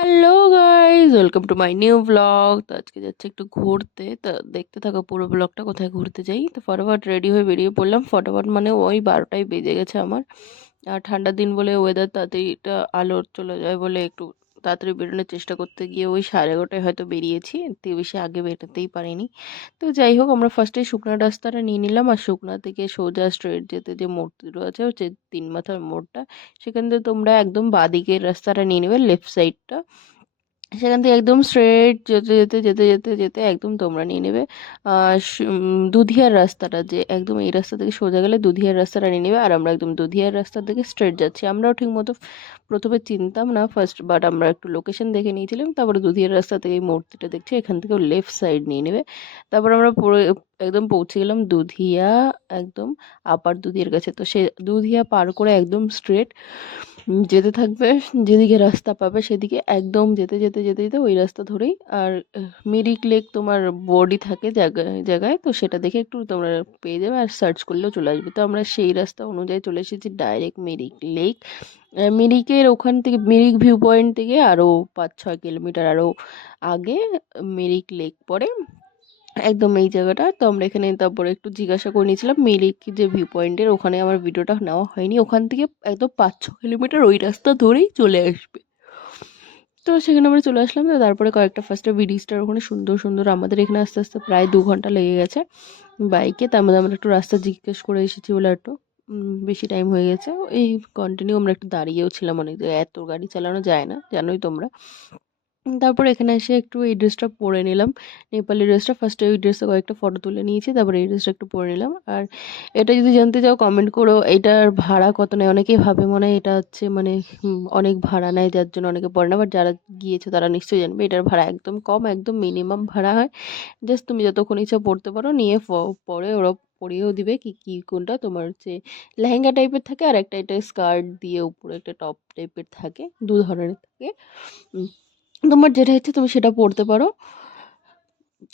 Hello guys, welcome to my new blog. তো আজকে যাচ্ছে একটু ঘুরতে, তো দেখতে থাকো পুরো ব্লগটা কোথায় ঘুরতে যাই। তো ফটাফট রেডি হয়ে বেরিয়ে পড়লাম। ফটাফট মানে ওই 12টাই বেজে গেছে আমার। আর ঠান্ডার দিন বলে ওয়েদার তাড়াতাড়িটা আলো চলে যায় বলে একটু তাড়াতাড়ি বেরোনোর চেষ্টা করতে গিয়ে ওই 11:30টায় হয়তো বেরিয়েছি, এর থেকে বেশি আগে বেরোতেই পারিনি। তো যাই হোক, আমরা ফার্স্টে শুকনা রাস্তাটা নিয়ে নিলাম, আর শুকনা থেকে সোজা স্ট্রেট যেতে যে মোড় আছে হচ্ছে তিন মাথার মোড়টা, সেখান থেকে তোমরা একদম বাঁদিকের রাস্তাটা নিয়ে নেবে, লেফট সাইডটা। সেখান থেকে একদম স্ট্রেট যেতে যেতে যেতে যেতে যেতে একদম তোমরা নিয়ে নেবে দুধিয়ার রাস্তাটা, যে একদম এই রাস্তা থেকে সোজা গেলে দুধিয়ার রাস্তাটা নিয়ে নেবে। আর আমরা একদম দুধিয়ার রাস্তা থেকে স্ট্রেট যাচ্ছি। আমরাও ঠিক মতো প্রথমে চিনতাম না ফার্স্ট, বাট আমরা একটু লোকেশন দেখে নিয়েছিলাম। তারপরে দুধিয়ার রাস্তা থেকে এই মূর্তিটা দেখছি, এখান থেকে লেফট সাইড নিয়ে নেবে। তারপর আমরা পুরো একদম পৌঁছে গেলাম দুধিয়া, একদম আপার দুধিয়ার কাছে। তো সে দুধিয়া পার করে একদম স্ট্রেট যেতে থাকবে, যেদিকে রাস্তা পাবে সেদিকে একদম যেতে যেতে যেতে যেতে ওই রাস্তা ধরেই। আর মিরিক লেক তোমার বোর্ডই থাকে জায়গায় জায়গায়, তো সেটা দেখে একটু তোমরা পেয়ে যাবে, আর সার্চ করলেও চলে আসবে। তো আমরা সেই রাস্তা অনুযায়ী চলে এসেছি ডাইরেক্ট মিরিক লেক। মিরিকের ওখান থেকে, মিরিক ভিউ পয়েন্ট থেকে আরও 5-6 কিলোমিটার আরও আগে মিরিক লেক পড়ে, একদম এই জায়গাটা। তো আমরা এখানে তারপরে একটু জিজ্ঞাসা করে নিয়েছিলাম মিরিক যে ভিউ পয়েন্টের ওখানে, আমার ভিডিওটা নেওয়া হয়নি। ওখান থেকে একদম 5-6 কিলোমিটার ওই রাস্তা ধরেই চলে আসবে। তো সেখানে আমরা চলে আসলাম। তো তারপরে কয়েকটা ফার্স্টে ব্রিজটার ওখানে সুন্দর সুন্দর, আমাদের এখানে আস্তে আস্তে প্রায় 2 ঘন্টা লেগে গেছে বাইকে। তার মধ্যে আমরা একটু রাস্তা জিজ্ঞেস করে এসেছি বলে একটু বেশি টাইম হয়ে গেছে। এই কন্টিনিউ আমরা একটু দাঁড়িয়েও ছিলাম অনেক জায়গায়, এত গাড়ি চালানো যায় না, জানোই তোমরা। তারপর এখানে এসে একটু এই ড্রেসটা পরে নিলাম, নেপালি ড্রেসটা। ফার্স্টে ওই ড্রেসটা কয়েকটা ফটো তুলে নিয়েছি, তারপরে এই ড্রেসটা একটু পরে নিলাম। আর এটা যদি জানতে চাও কমেন্ট করো, এটার ভাড়া কত নেয়। অনেকেই ভাবে মনে হয় এটা হচ্ছে মানে অনেক ভাড়া নেয়, যার জন্য অনেকে পরে না, বাট যারা গিয়েছে তারা নিশ্চয়ই জানবে এটার ভাড়া একদম কম, একদম মিনিমাম ভাড়া হয়। জাস্ট তুমি যতক্ষণ ইচ্ছা পড়তে পারো, নিয়ে পরে ওরা পরিয়েও দিবে কি কি কোনটা তোমার হচ্ছে লেহেঙ্গা টাইপের থাকে, আর একটা এটা স্কার্ট দিয়ে উপরে একটা টপ টাইপের থাকে, দু ধরনের থাকে। তোমার যেটা ইচ্ছে তুমি সেটা পড়তে পারো।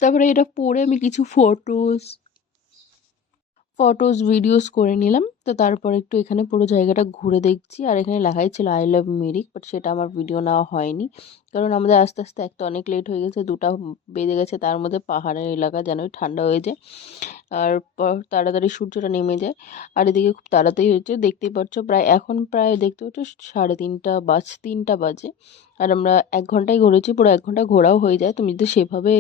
তারপরে এটা পরে আমি কিছু ফটোস ভিডিওস করে নিলাম। তো তারপর একটু এখানে পুরো জায়গাটা ঘুরে দেখছি, আর এখানে লেখাই ছিল আই লাভ মিরিক, বাট সেটা আমার ভিডিও নেওয়া হয়নি, কারণ আমাদের আস্তে আস্তে একটা অনেক লেট হয়ে গেছে, 2টা বেজে গেছে। তার মধ্যে পাহাড়ের এলাকা জানোই, ঠান্ডা হয়ে যায়, আর তাড়াতাড়ি সূর্যটা নেমে যায়। আর এদিকে খুব তাড়াতাড়ি হচ্ছে, দেখতেই পাচ্ছ প্রায় এখন প্রায় দেখতে পাচ্ছ 3:30 বাজে। আর আমরা 1 ঘন্টায় ঘুরেছি, পুরো 1 ঘন্টা ঘোরাও হয়ে যায়। তুমি যদি সেভাবে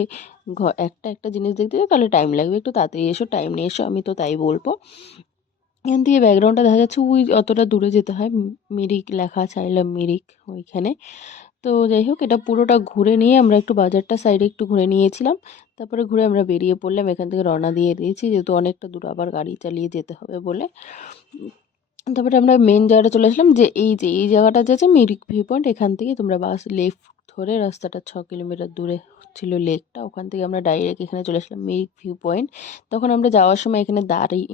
একটা একটা জিনিস দেখতে চাও তাহলে টাইম লাগবে, একটু তাড়াতাড়ি এসো, টাইম নিয়ে এসো, আমি তো তাই বলবো। এখান থেকে ব্যাকগ্রাউন্ডটা দেখা যাচ্ছে, ওই অতটা দূরে যেতে হয়, মিরিক লেখা আছে, আই লাভ মিরিক ওইখানে। তো যাই হোক, এটা পুরোটা ঘুরে নিয়ে আমরা একটু বাজারটা সাইডে একটু ঘুরে নিয়েছিলাম। তারপরে ঘুরে আমরা বেরিয়ে পড়লাম, এখান থেকে রওনা দিয়ে দিয়েছি, যেহেতু অনেকটা দূর আবার গাড়ি চালিয়ে যেতে হবে বলে। তারপরে আমরা মেন জায়গাটা চলে আসলাম, যে এই জায়গাটা যাচ্ছে মিরিক ভিউ পয়েন্ট। এখান থেকে তোমরা বাস লেফট ধরে রাস্তাটা 6 কিলোমিটার দূরে ছিল লেকটা, ওখান থেকে আমরা ডাইরেক্ট এখানে চলে আসলাম মিরিক ভিউ পয়েন্ট। তখন আমরা যাওয়ার সময় এখানে দাঁড়িয়ে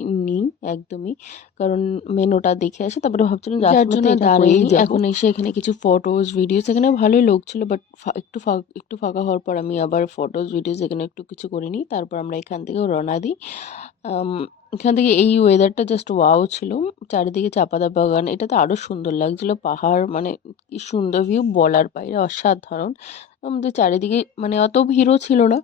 একদমই, কারণ মেন ওটা দেখে আসে, তারপরে ভাবছিলাম যার জন্য দাঁড়িয়ে এখন এসে এখানে কিছু ফটোস ভিডিওস, এখানে ভালোই লোক ছিল, বাট একটু ফাঁকা হওয়ার পর আমি আবার ফটোস ভিডিওস এখানে একটু কিছু করে নিই। তারপর আমরা এখান থেকেও রওনা দিই। এখান থেকে এই ওয়েদারটা জাস্ট ওয়াও ছিল, চারিদিকে চাপাতা বাগান, এটা তো আরো সুন্দর লাগছিল, পাহাড়, মানে কি সুন্দর ভিউ বলার বাইরে, অসাধারণ। আমাদের চারিদিকে মানে অত ভিড়ও ছিল না,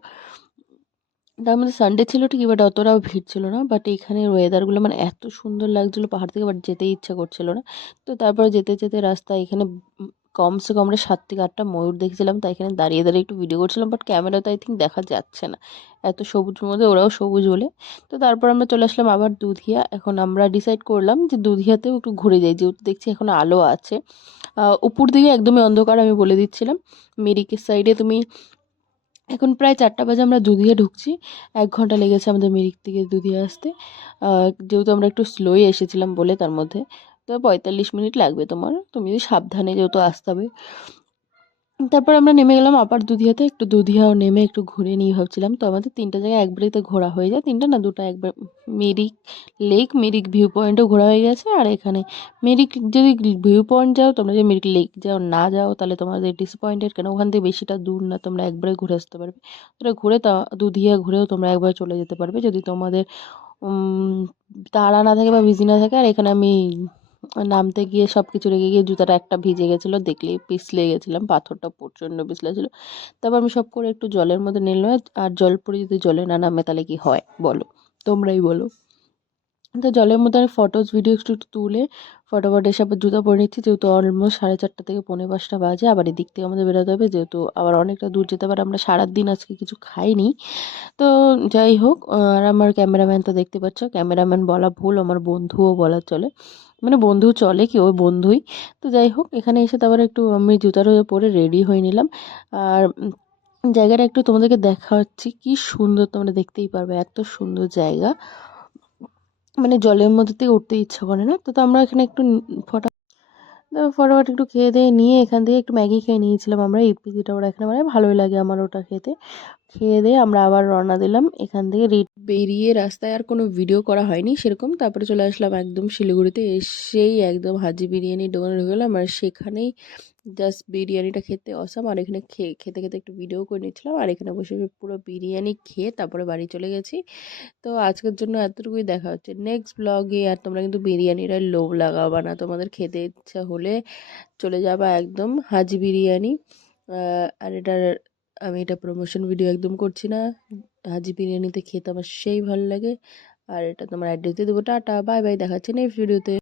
তার মধ্যে সানডে ছিল ঠিকই, বাট অতটাও ভিড় ছিল না। বাট এইখানের ওয়েদারগুলো মানে এত সুন্দর লাগছিল পাহাড় থেকে, বাট যেতেই ইচ্ছা করছিল না। তো তারপর যেতে যেতে রাস্তা এখানে কমসে কম আমরা 7 থেকে 8টা ময়ূর দেখছিলাম, তাই এখানে দাঁড়িয়ে দাঁড়িয়ে একটু ভিডিও করছিলাম, বাট ক্যামেরাতে আই থিঙ্ক দেখা যাচ্ছে না, এত সবুজের মধ্যে ওরাও সবুজ বলে। তো তারপর আমরা চলে আসলাম আবার দুধিয়া। এখন আমরা ডিসাইড করলাম যে দুধিয়াতেও একটু ঘুরে যাই, যেহেতু দেখছি এখন আলো আছে। উপর দিকে একদমই অন্ধকার, আমি বলে দিচ্ছিলাম। মিরিকের সাইডে তুমি, এখন প্রায় 4টা বাজে, আমরা দুধিয়া ঢুকছি। 1 ঘন্টা লেগেছে আমাদের মিরিক থেকে দুধিয়া আসতে, যেহেতু আমরা একটু স্লোই এসেছিলাম বলে, তার মধ্যে তো 45 মিনিট লাগবে তোমার, তুমি যদি সাবধানে যেহেতু আসতে হবে। তারপর আমরা নেমে গেলাম আবার দুধিয়াতে, একটু দুধিয়াও নেমে একটু ঘুরে নিয়ে ভাবছিলাম। তো আমাদের 3টা জায়গায় একবারেতে ঘোরা হয়ে যায়, 3টা না 2টা একবার। মিরিক লেক, মিরিক ভিউ পয়েন্টও ঘোরা হয়ে গেছে। আর এখানে মিরিক যদি ভিউ পয়েন্ট যাও, তোমরা যদি মিরিক লেক যাও না যাও তাহলে তোমাদের ডিসঅ্যাপয়েন্টেড, কেন ওখান থেকে বেশিটা দূর না, তোমরা একবারে ঘুরে আসতে পারবে। তোমরা ঘুরে তা দুধিয়া ঘুরেও তোমরা একবার চলে যেতে পারবে, যদি তোমাদের তাড়া না থাকে বা বিজি না থাকে। আর এখানে আমি নামতে গিয়ে সব কিছু রেখে গিয়ে জুতাটা একটা ভিজে গেছিলো, দেখলেই পিছলে গেছিলাম, পাথরটা প্রচণ্ড পিছলা ছিল। তারপর আমি সব করে একটু জলের মধ্যে নিলাম, আর জল পড়ে যদি জলে না নামে তাহলে কি হয় বলো, তোমরাই বলো। তো জলের মধ্যে আমি ফটোস ভিডিও একটু একটু তুলে ফটোফট এসে আবার জুতা পরে নিচ্ছি, যেহেতু অলমোস্ট 4:30 থেকে 4:45 বাজে, আবার এদিক থেকে আমাদের বেরোতে হবে, যেহেতু আবার অনেকটা দূর যেতে পারে। আমরা সারাদিন আজকে কিছু খাইনি। তো যাই হোক, আর আমার ক্যামেরাম্যান তো দেখতে পাচ্ছ, ক্যামেরাম্যান বলা ভুল, আমার বন্ধুও বলা চলে, মানে বন্ধু চলে কি, ওই বন্ধুই। তো যাই হোক, এখানে এসে তারপরে একটু আমি জুতার পরে রেডি হয়ে নিলাম। আর জায়গাটা একটু তোমাদেরকে দেখাচ্ছি, কি সুন্দর, তোমরা দেখতেই পারবে, এত সুন্দর জায়গা, মানে জলের মধ্যে থেকে উঠতে ইচ্ছা করে না। তো আমরা এখানে একটু ফটো ফটাফট একটু খেয়ে দিয়ে নিয়ে এখান থেকে একটু ম্যাগি খেয়ে নিয়েছিলাম আমরা, ইপি যেটা ওরা এখানে মানে ভালোই লাগে আমার ওটা খেতে। খেয়ে দিয়ে আমরা আবার রওনা দিলাম এখান থেকে, বেরিয়ে রাস্তায় আর কোনো ভিডিও করা হয়নি সেরকম। তারপরে চলে আসলাম একদম শিলিগুড়িতে, এসেই একদম হাজি বিরিয়ানির দোকানে ঢুকে গেলাম, আর সেখানেই জাস্ট বিরিয়ানিটা খেতে অসাম। আর এখানে খেতে খেতে একটু ভিডিও করে নিচ্ছিলাম, আর এখানে বসে পুরো বিরিয়ানি খেয়ে তারপরে বাড়ি চলে গেছি। তো আজকের জন্য এতটুকুই, দেখা হচ্ছে নেক্সট ব্লগে। আর তোমরা কিন্তু বিরিয়ানির লোভ লাগাবা না, তোমাদের খেতে ইচ্ছা হলে চলে যাবা একদম হাজি বিরিয়ানি। আর আমি এটা প্রমোশন ভিডিও একদম করছি না, হাজি বিরিয়ানিতে খেতে আমার সেই ভালো লাগে। আর এটা তোমার অ্যাড্রেস দিয়ে দেবো। টাটা বাই বাই, দেখাচ্ছে নেক্সট ভিডিওতে।